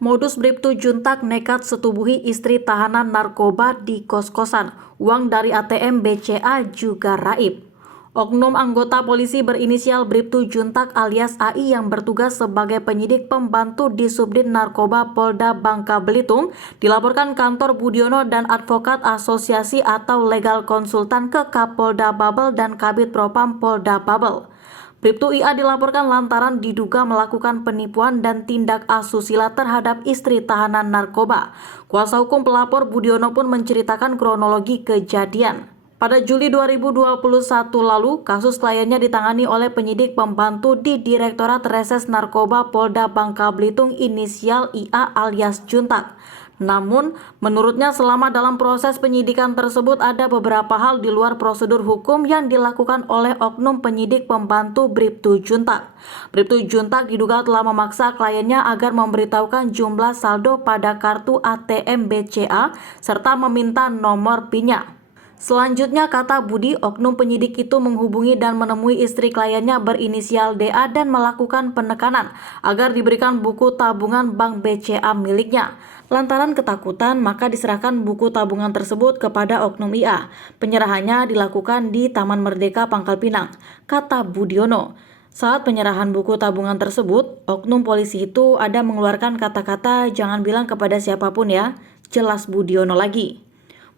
Modus Bribtu Juntak nekat setubuhi istri tahanan narkoba di kos-kosan. Uang dari ATM BCA juga raib. Oknum anggota polisi berinisial Bribtu Juntak alias AI yang bertugas sebagai penyidik pembantu di Subdit Narkoba Polda Bangka Belitung dilaporkan kantor Budiono dan advokat asosiasi atau legal konsultan ke Kapolda Babel dan Kabid Propam Polda Babel. Bribtu IA dilaporkan lantaran diduga melakukan penipuan dan tindak asusila terhadap istri tahanan narkoba. Kuasa hukum pelapor Budiono pun menceritakan kronologi kejadian. Pada Juli 2021 lalu, kasus kliennya ditangani oleh penyidik pembantu di Direktorat Reses Narkoba Polda Bangka Belitung inisial IA alias Juntak. Namun, menurutnya selama dalam proses penyidikan tersebut ada beberapa hal di luar prosedur hukum yang dilakukan oleh oknum penyidik pembantu Bribtu Juntak. Bribtu Juntak diduga telah memaksa kliennya agar memberitahukan jumlah saldo pada kartu ATM BCA serta meminta nomor PIN-nya. Selanjutnya, kata Budi, oknum penyidik itu menghubungi dan menemui istri kliennya berinisial DA dan melakukan penekanan agar diberikan buku tabungan bank BCA miliknya. Lantaran ketakutan, maka diserahkan buku tabungan tersebut kepada oknum IA. Penyerahannya dilakukan di Taman Merdeka Pangkal Pinang, kata Budiono. Saat penyerahan buku tabungan tersebut, oknum polisi itu ada mengeluarkan kata-kata "jangan bilang kepada siapapun ya", jelas Budiono lagi.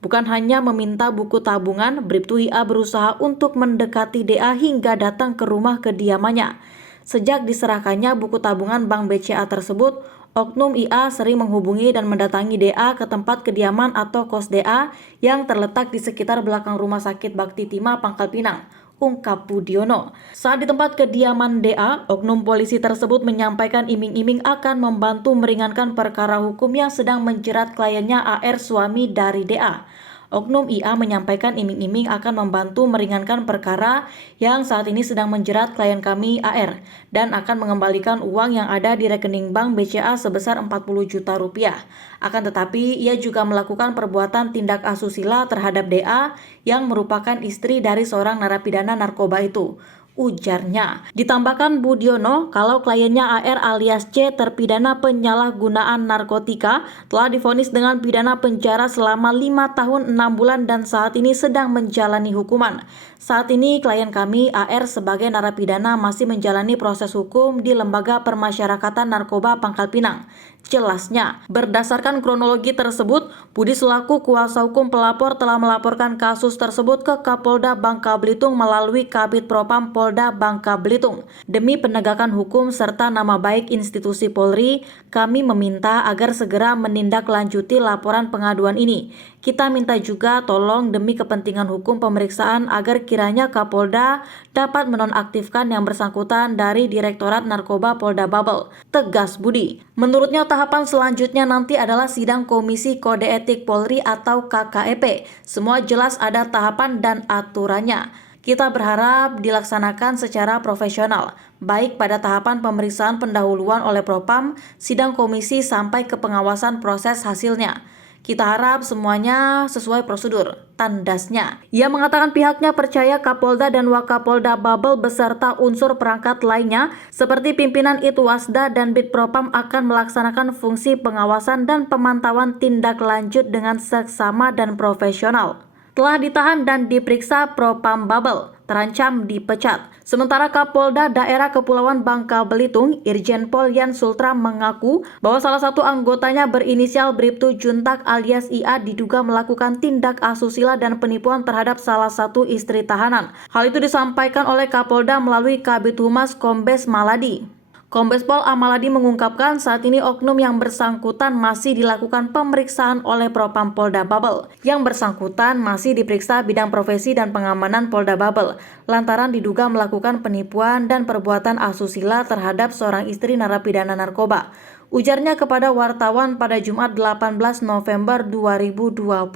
Bukan hanya meminta buku tabungan, Bribtu IA berusaha untuk mendekati DA hingga datang ke rumah kediamannya. Sejak diserahkannya buku tabungan bank BCA tersebut, oknum IA sering menghubungi dan mendatangi DA ke tempat kediaman atau kos DA yang terletak di sekitar belakang Rumah Sakit Bakti Tima Pangkal Pinang, ungkap Budiono. Saat di tempat kediaman DA, oknum polisi tersebut menyampaikan iming-iming akan membantu meringankan perkara hukum yang sedang menjerat kliennya AR suami dari DA. Oknum IA menyampaikan iming-iming akan membantu meringankan perkara yang saat ini sedang menjerat klien kami AR dan akan mengembalikan uang yang ada di rekening bank BCA sebesar 40 juta rupiah. Akan tetapi, ia juga melakukan perbuatan tindak asusila terhadap DA yang merupakan istri dari seorang narapidana narkoba itu, ujarnya. Ditambahkan Budiono, kalau kliennya AR alias C terpidana penyalahgunaan narkotika telah divonis dengan pidana penjara selama 5 tahun 6 bulan dan saat ini sedang menjalani hukuman. Saat ini klien kami AR sebagai narapidana masih menjalani proses hukum di Lembaga Permasyarakatan Narkoba Pangkal Pinang. Jelasnya, berdasarkan kronologi tersebut, Budi selaku kuasa hukum pelapor telah melaporkan kasus tersebut ke Kapolda Bangka Belitung melalui Kabid Propam Polda Bangka Belitung. Demi penegakan hukum serta nama baik institusi Polri, kami meminta agar segera menindaklanjuti laporan pengaduan ini. Kita minta juga tolong demi kepentingan hukum pemeriksaan agar kiranya Kapolda dapat menonaktifkan yang bersangkutan dari Direktorat Narkoba Polda Babel, tegas Budi. Menurutnya tahapan selanjutnya nanti adalah sidang Komisi Kode Etik Polri atau KKEP. Semua jelas ada tahapan dan aturannya. Kita berharap dilaksanakan secara profesional, baik pada tahapan pemeriksaan pendahuluan oleh Propam, sidang komisi sampai ke pengawasan proses hasilnya. Kita harap semuanya sesuai prosedur, tandasnya. Ia mengatakan pihaknya percaya Kapolda dan Wakapolda Babel beserta unsur perangkat lainnya seperti pimpinan Itwasda dan Bitpropam akan melaksanakan fungsi pengawasan dan pemantauan tindak lanjut dengan seksama dan profesional. Telah ditahan dan diperiksa Propam Babel, terancam dipecat. Sementara Kapolda Daerah Kepulauan Bangka Belitung, Irjen Pol Yan Sultra mengaku bahwa salah satu anggotanya berinisial Bribtu Juntak alias IA diduga melakukan tindak asusila dan penipuan terhadap salah satu istri tahanan. Hal itu disampaikan oleh Kapolda melalui Kabid Humas Kombes Maladi. Kombes Pol Amaladi mengungkapkan saat ini oknum yang bersangkutan masih dilakukan pemeriksaan oleh Propam Polda Babel. Yang bersangkutan masih diperiksa bidang profesi dan pengamanan Polda Babel lantaran diduga melakukan penipuan dan perbuatan asusila terhadap seorang istri narapidana narkoba. Ujarnya kepada wartawan pada Jumat 18 November 2022.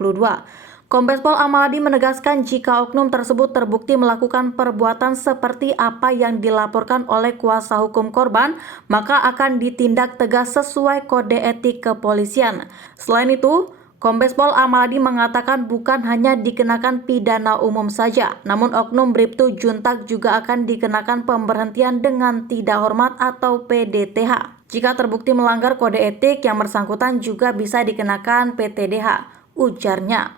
Kombes Pol Amaladi menegaskan jika oknum tersebut terbukti melakukan perbuatan seperti apa yang dilaporkan oleh kuasa hukum korban, maka akan ditindak tegas sesuai kode etik kepolisian. Selain itu, Kombes Pol Amaladi mengatakan bukan hanya dikenakan pidana umum saja, namun oknum Bribtu Juntak juga akan dikenakan pemberhentian dengan tidak hormat atau PDTH. Jika terbukti melanggar kode etik, yang bersangkutan juga bisa dikenakan PTDH, ujarnya.